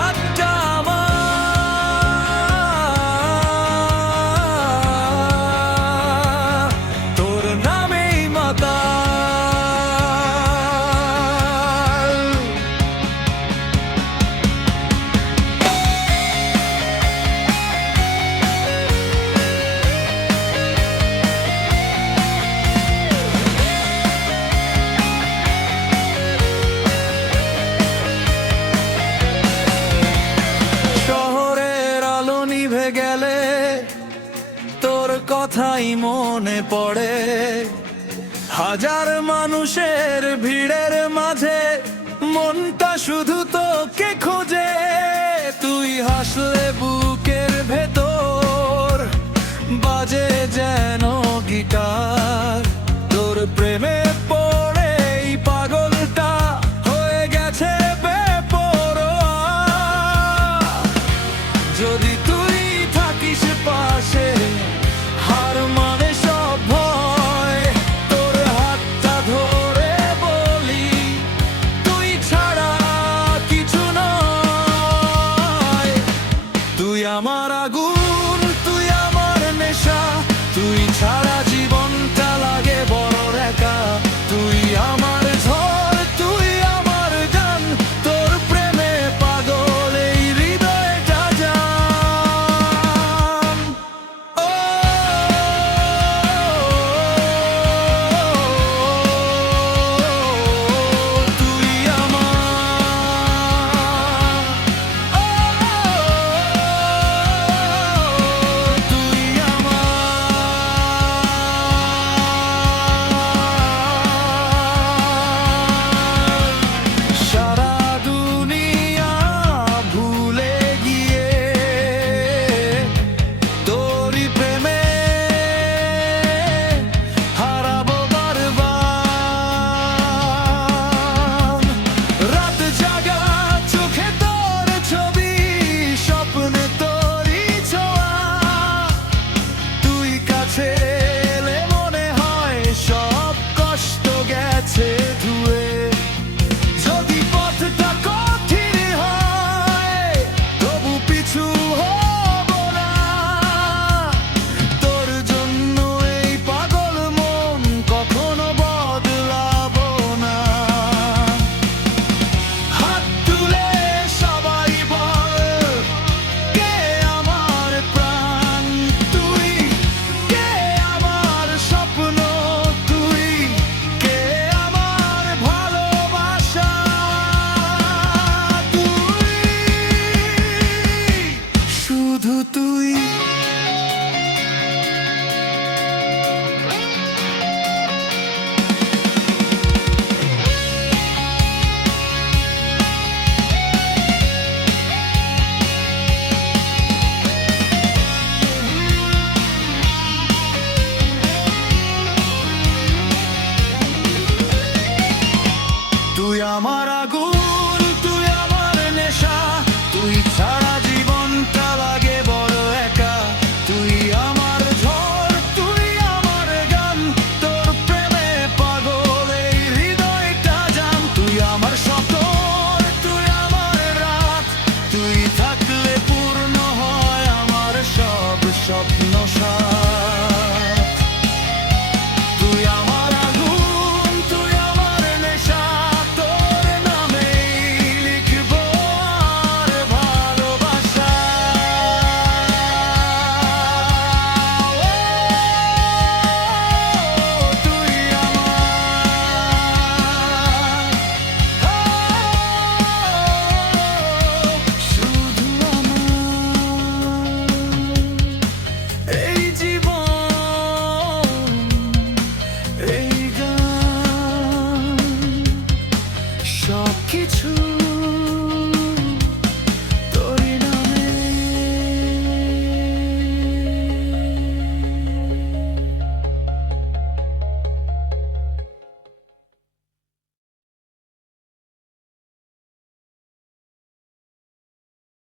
রাতটা আমার তোর নামেই মাতাল। শহরের আলো নিভে গেলে তোর কথাই মনে পড়ে, হাজার মানুষের ভিড়ের মাঝে মনটা শুধু তোকে খোঁজে। তুই হাসলে বুকের ভেতর বাজে যেন গিটার, তোর প্রেমে পড়ে এই পাগলটা হয়ে গেছে বেপরোয়া। যদি তুই থাকিস পাশে হার মানে সব ভয়, তোর হাতটা ধরে বলি তুই ছাড়া কিছু নয়। তুই আমার